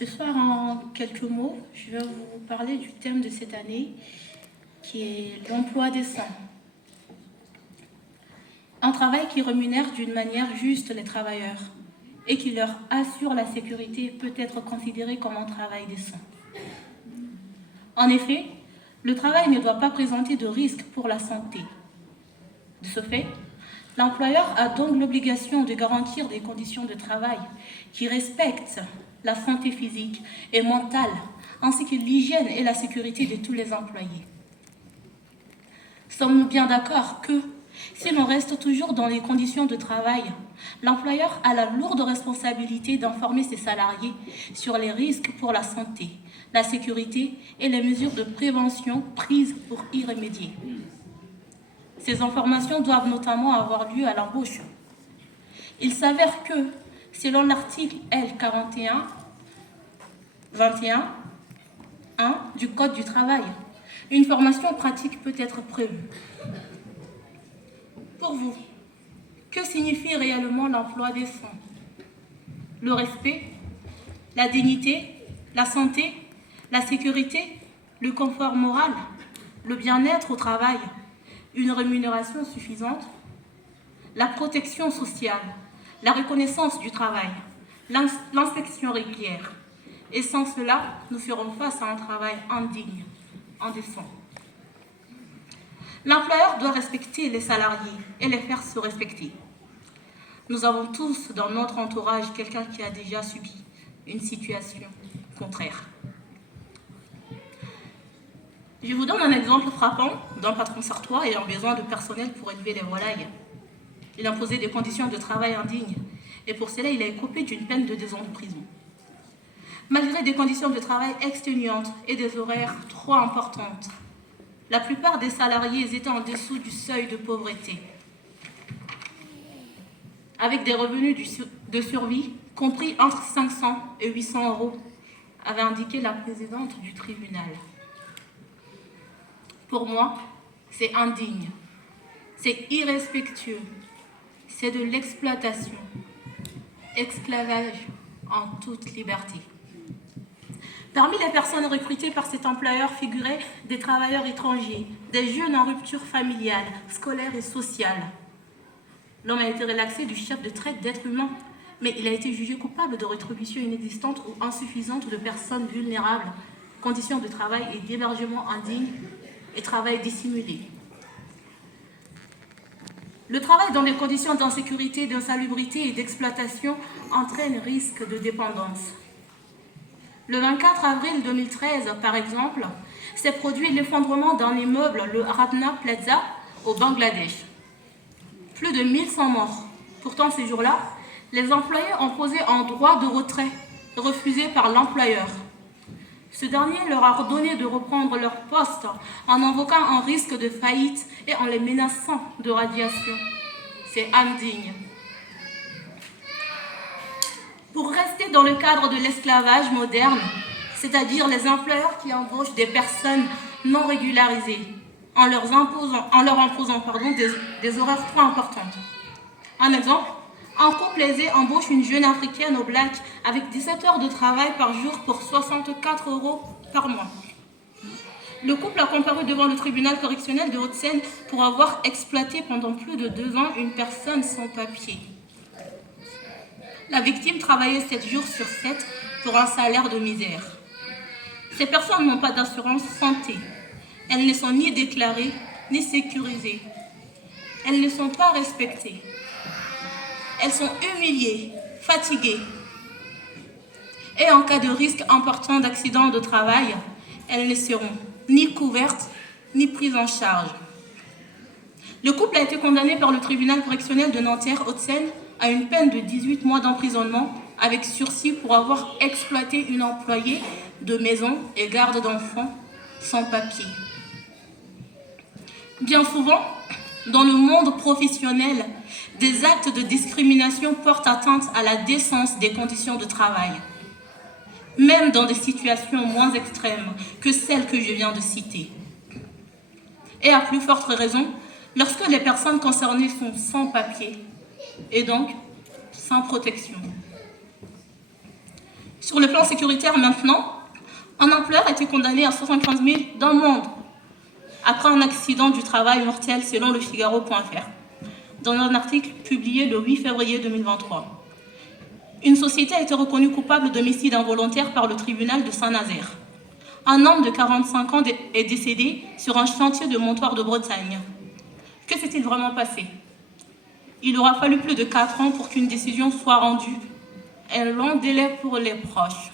Ce soir, en quelques mots, je vais vous parler du thème de cette année, qui est l'emploi décent. Un travail qui rémunère d'une manière juste les travailleurs et qui leur assure la sécurité peut être considéré comme un travail décent. En effet, le travail ne doit pas présenter de risque pour la santé. De ce fait, l'employeur a donc l'obligation de garantir des conditions de travail qui respectent la santé physique et mentale, ainsi que l'hygiène et la sécurité de tous les employés. Sommes-nous bien d'accord que, si l'on reste toujours dans les conditions de travail, l'employeur a la lourde responsabilité d'informer ses salariés sur les risques pour la santé, la sécurité et les mesures de prévention prises pour y remédier. Ces informations doivent notamment avoir lieu à l'embauche. Il s'avère que, selon l'article L41-21-1 du Code du travail, une formation pratique peut être prévue. Pour vous, que signifie réellement l'emploi décent? Le respect, la dignité, la santé, la sécurité, le confort moral, le bien-être au travail, une rémunération suffisante, la protection sociale, la reconnaissance du travail, l'inspection régulière. Et sans cela, nous ferons face à un travail indigne, indécent. L'employeur doit respecter les salariés et les faire se respecter. Nous avons tous dans notre entourage quelqu'un qui a déjà subi une situation contraire. Je vous donne un exemple frappant d'un patron sartois ayant besoin de personnel pour élever les volailles. Il imposait des conditions de travail indignes et pour cela, il a écopé d'une peine de 2 ans de prison. Malgré des conditions de travail exténuantes et des horaires trop importantes, la plupart des salariés étaient en dessous du seuil de pauvreté, avec des revenus de survie compris entre 500 et 800 euros, avait indiqué la présidente du tribunal. Pour moi, c'est indigne, c'est irrespectueux, c'est de l'exploitation, esclavage en toute liberté. Parmi les personnes recrutées par cet employeur figuraient des travailleurs étrangers, des jeunes en rupture familiale, scolaire et sociale. L'homme a été relaxé du chef de traite d'êtres humains, mais il a été jugé coupable de rétribution inexistante ou insuffisante de personnes vulnérables, conditions de travail et d'hébergement indignes et travail dissimulé. Le travail dans des conditions d'insécurité, d'insalubrité et d'exploitation entraîne risque de dépendance. Le 24 avril 2013, par exemple, s'est produit l'effondrement d'un immeuble, le Ratna Plaza, au Bangladesh. Plus de 1100 morts. Pourtant, ces jours-là, les employés ont posé un droit de retrait, refusé par l'employeur. Ce dernier leur a ordonné de reprendre leur poste en invoquant un risque de faillite et en les menaçant de radiation. C'est indigne. Pour rester dans le cadre de l'esclavage moderne, c'est-à-dire les employeurs qui embauchent des personnes non régularisées en leur imposant des horaires trop importantes. Un exemple, un couple aisé embauche une jeune africaine au black avec 17 heures de travail par jour pour 64 euros par mois. Le couple a comparu devant le tribunal correctionnel de Haute-Seine pour avoir exploité pendant plus de 2 ans une personne sans papier. La victime travaillait 7 jours sur 7 pour un salaire de misère. Ces personnes n'ont pas d'assurance santé. Elles ne sont ni déclarées, ni sécurisées. Elles ne sont pas respectées. Elles sont humiliées, fatiguées. Et en cas de risque important d'accident de travail, elles ne seront ni couvertes, ni prises en charge. Le couple a été condamné par le tribunal correctionnel de Nanterre, Haute-Seine, à une peine de 18 mois d'emprisonnement avec sursis pour avoir exploité une employée de maison et garde d'enfants sans papier. Bien souvent, dans le monde professionnel, des actes de discrimination portent atteinte à la décence des conditions de travail, même dans des situations moins extrêmes que celles que je viens de citer. Et à plus forte raison, lorsque les personnes concernées sont sans papier et donc sans protection. Sur le plan sécuritaire maintenant, un employeur a été condamné à 75 000 d'amende après un accident du travail mortel selon le Figaro.fr, dans un article publié le 8 février 2023. Une société a été reconnue coupable d'homicide involontaire par le tribunal de Saint-Nazaire. Un homme de 45 ans est décédé sur un chantier de montoir de Bretagne. Que s'est-il vraiment passé? Il aura fallu plus de 4 ans pour qu'une décision soit rendue. Un long délai pour les proches.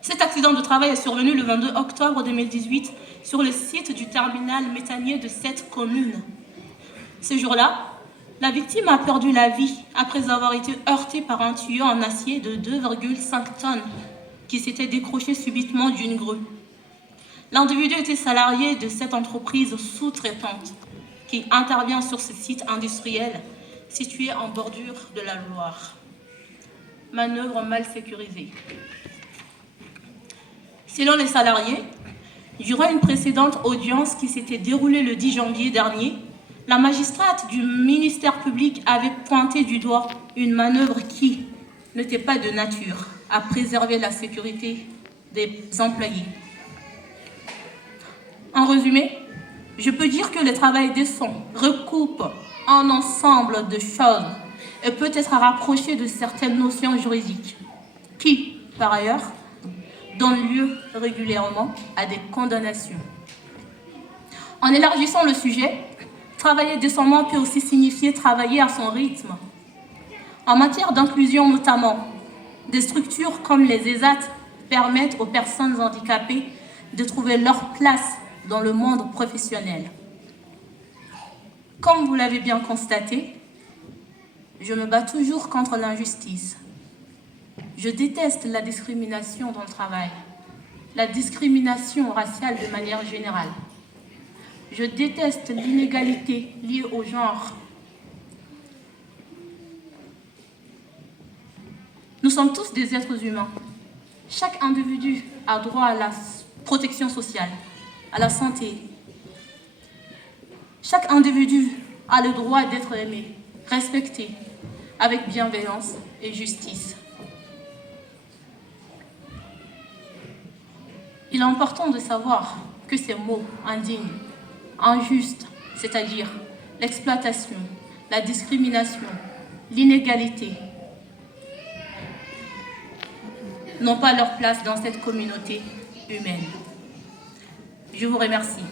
Cet accident de travail est survenu le 22 octobre 2018 sur le site du terminal méthanier de cette commune. Ce jour-là, la victime a perdu la vie après avoir été heurtée par un tuyau en acier de 2,5 tonnes qui s'était décroché subitement d'une grue. L'individu était salarié de cette entreprise sous-traitante qui intervient sur ce site industriel situé en bordure de la Loire. Manœuvre mal sécurisée. Selon les salariés, durant une précédente audience qui s'était déroulée le 10 janvier dernier, la magistrate du ministère public avait pointé du doigt une manœuvre qui n'était pas de nature à préserver la sécurité des employés. En résumé, je peux dire que le travail décent recoupe un ensemble de choses et peut être rapproché de certaines notions juridiques qui, par ailleurs, donnent lieu régulièrement à des condamnations. En élargissant le sujet, travailler décemment peut aussi signifier travailler à son rythme. En matière d'inclusion notamment, des structures comme les ESAT permettent aux personnes handicapées de trouver leur place dans le monde professionnel. Comme vous l'avez bien constaté, je me bats toujours contre l'injustice. Je déteste la discrimination dans le travail, la discrimination raciale de manière générale. Je déteste l'inégalité liée au genre. Nous sommes tous des êtres humains. Chaque individu a droit à la protection sociale, à la santé. Chaque individu a le droit d'être aimé, respecté, avec bienveillance et justice. Il est important de savoir que ces mots indignes, injustes, c'est-à-dire l'exploitation, la discrimination, l'inégalité, n'ont pas leur place dans cette communauté humaine. Je vous remercie.